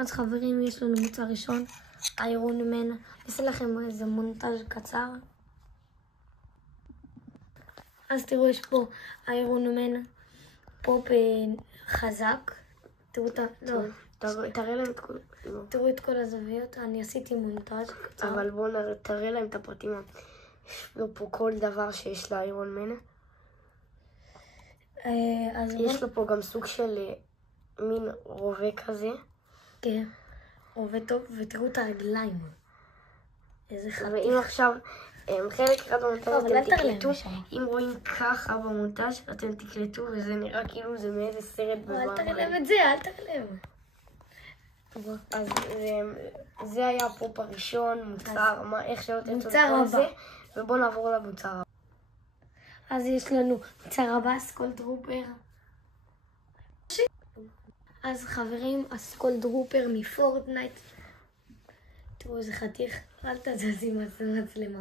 אז חברים, יש לנו מוצר ראשון, איירון מן. אעשה לכם איזה מונטאז' קצר. אז תראו, יש פה איירון מן, פופ חזק. תראו את תראה להם את כל... תראו את כל הזוויות. אני עשיתי מונטאז' קצר. אבל בואו תראה להם את הפרטים. יש לו פה כל דבר שיש לאיירון מן. יש לו פה גם סוג של מין רובה כזה. כן, רובה טוב, ותראו את הרגליים. איזה חתיך. ואם עכשיו, חלק אחד במונטאז' אבל אתם אל תראה תקלטו, להם אם רואים ככה במונטאז' אתם תקלטו, וזה נראה כאילו זה מאיזה סרט אל תראה להם את זה, אל תראה להם. אז זה היה הפופ הראשון, מוצר, איך שלא תרצו מוצר לקרוא לזה, הבא. ובואו נעבור למוצר הבא. אז יש לנו מוצר הבא, סקול דרופר. אז חברים, הסקול דרופר מפורטנייט. תראו איזה חתיך, אל תזזי מהמצלמה.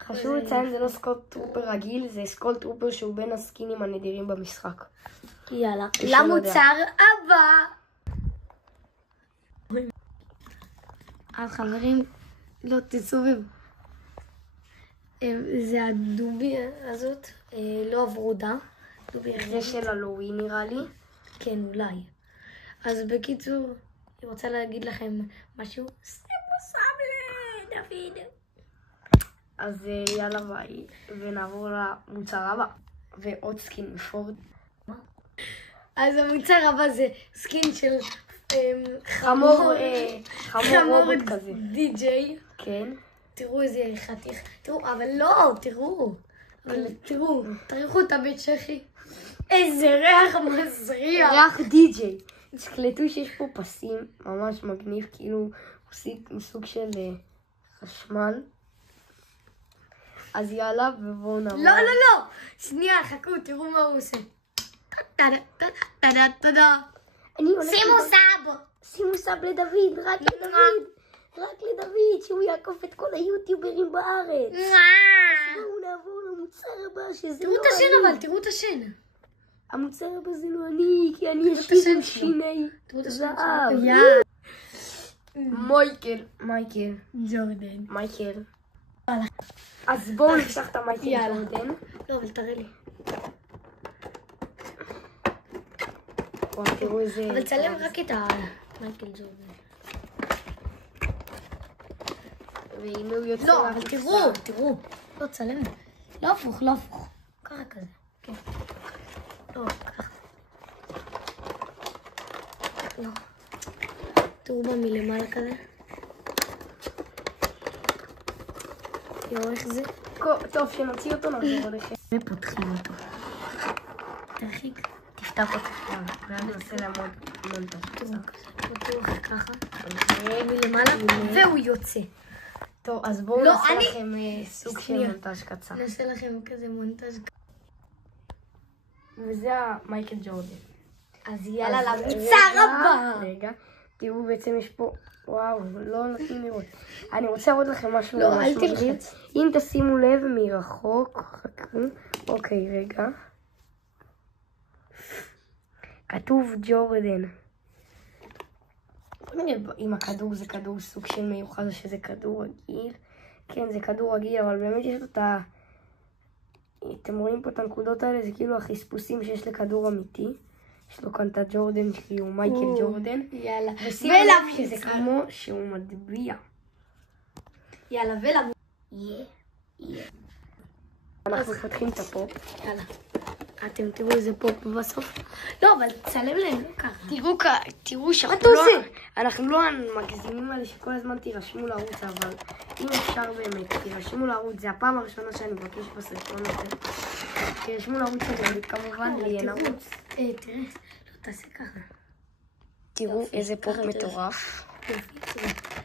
חשוב לציין, זה לא סקול טרופר רגיל, זה סקול טרופר שהוא בין הסקינים הנדירים במשחק. יאללה, למוצר הבא. אז חברים, לא תסובב. זה הדובי הזאת, לא הוורודה. זה של הלואווי נראה לי. כן, אולי. אז בקיצור, אני רוצה להגיד לכם משהו. שימו סבלה, דוד. אז יאללה ביי, ונעבור למוצר הבא. ועוד סקין מפורד. אז המוצר הבא זה סקין של חמור רובוט כזה. די-ג'יי. כן. תראו איזה חתיך. תראו, אבל לא, תראו. אבל תראו, תריחו את הבית שכי. איזה ריח מזריע. ריח די-ג'יי. תקלטו שיש פה פסים ממש מגניב, כאילו הוא סוג של חשמל. אז יאללה, ובואו נעבור. לא, לא, לא. שנייה, חכו, תראו מה הוא עושה. תודה, תודה, תודה, תודה. שימו סאב. שימו סאב לדוד, רק לדוד. רק לדוד, שהוא יעקוף את כל היוטיוברים בארץ. בואו נעבור למוצר הבא, שזה לא אני. תראו את השן אבל, תראו את השן. המוצר הבא זה לא אני, כי אני יש לי שיני זהב. מייקל. ג'ורדן. אז בואו נפתח את המייקל ג'ורדן. לא, אבל תראה לי. תראו איזה... אבל צלם רק את המייקל ג'ורדן. והנה הוא יוצא... לא, אבל תראו. לא, צלם. לא הפוך. ככה כזה. כן. לא, ככה. לא. תראו בה מלמעלה כזה. יואו, איך זה? טוב, שנוציא אותו נחזור עליכם. ופותחים אותו. תרחיק. תפתח אותו. ואז ננסה לעמוד מונטאז'. פתוח ככה. מלמעלה. והוא יוצא. טוב, אז בואו נעשה לכם סוג של מונטאז' קצר. נעשה לכם כזה מונטאז' קצר. וזה המייקל ג'ורדן. אז יאללה למוצר הבא. רגע, תראו בעצם יש פה, וואו, לא נותנים לראות. אני רוצה לראות לכם משהו. לא, אל תלחץ. אם תשימו לב מרחוק, חכו. אוקיי, רגע. כתוב ג'ורדן. אם הכדור זה כדור סוג של מיוחד או שזה כדור רגיל. כן, זה כדור רגיל, אבל באמת יש לו את ה... אתם רואים פה את הנקודות האלה, זה כאילו החספוסים שיש לכדור אמיתי. יש לו כאן את הג'ורדן שהוא מייקל ג'ורדן. יאללה. ושימו לב שזה כמו שהוא מטביע. יאללה, אנחנו פותחים את הפופ. יאללה. אתם תראו איזה פופ בסוף. לא, אבל תצלם להם ככה. תראו שאנחנו מה אתה עושה? אנחנו לא מגזימים האלה שכל הזמן תירשמו לערוץ, אבל אם אפשר באמת, תירשמו לערוץ. זה הפעם הראשונה שאני מבקש בסרטון הזה. תירשמו לערוץ הזה, כמובן ליהן ערוץ. תראה, לא תעשה ככה. תראו איזה פופ מטורף.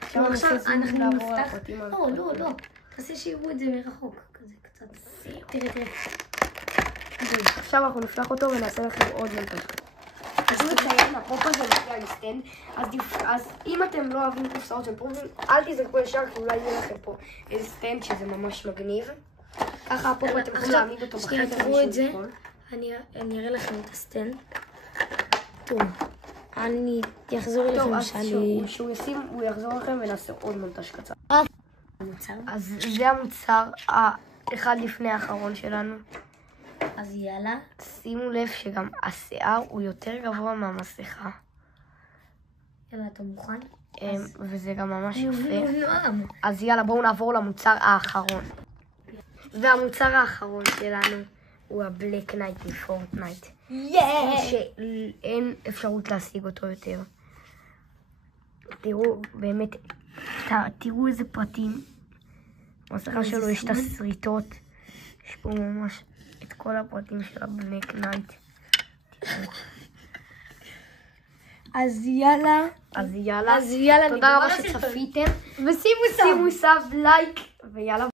עכשיו אנחנו נפתח. לא. תעשה שיראו את זה מרחוק. כזה קצת. תראה. עכשיו אנחנו נפתח אותו ונעשה לכם עוד מונטאז'. חשוב לציין, הפופ הזה מגיע לסטנד, אז אם אתם לא אוהבים קופסאות של פופים, אל תזרקו ישר, כי אולי יהיה לכם פה איזה סטנד שזה ממש מגניב. ככה הפופ אתם יכולים להעמיד אותו בחדר. תראו את זה, אני אראה לכם את הסטנד. תראו, אני אחזור טוב, לכם אז שאני... כשהוא ישים, הוא יחזור לכם ונעשה עוד מונטאז' קצר. מוצר. אז זה המוצר האחד לפני האחרון שלנו. אז יאללה. שימו לב שגם השיער הוא יותר גבוה מהמסכה. יאללה, אתה מוכן? וזה גם ממש יפה. נועם. אז יאללה, בואו נעבור למוצר האחרון. והמוצר האחרון שלנו הוא הבלק נייט מפורטנייט. שאין אפשרות להשיג אותו יותר. תראו, באמת, תראו איזה פרטים. במסכה שלו יש את הסריטות. יש פה ממש את כל הפרטים של הבלק נייט. אז יאללה. אז יאללה. אז יאללה, תודה רבה נגמר הסרטון. שצפיתם. ושימו סאב. שימו סאב, לייק, ויאללה.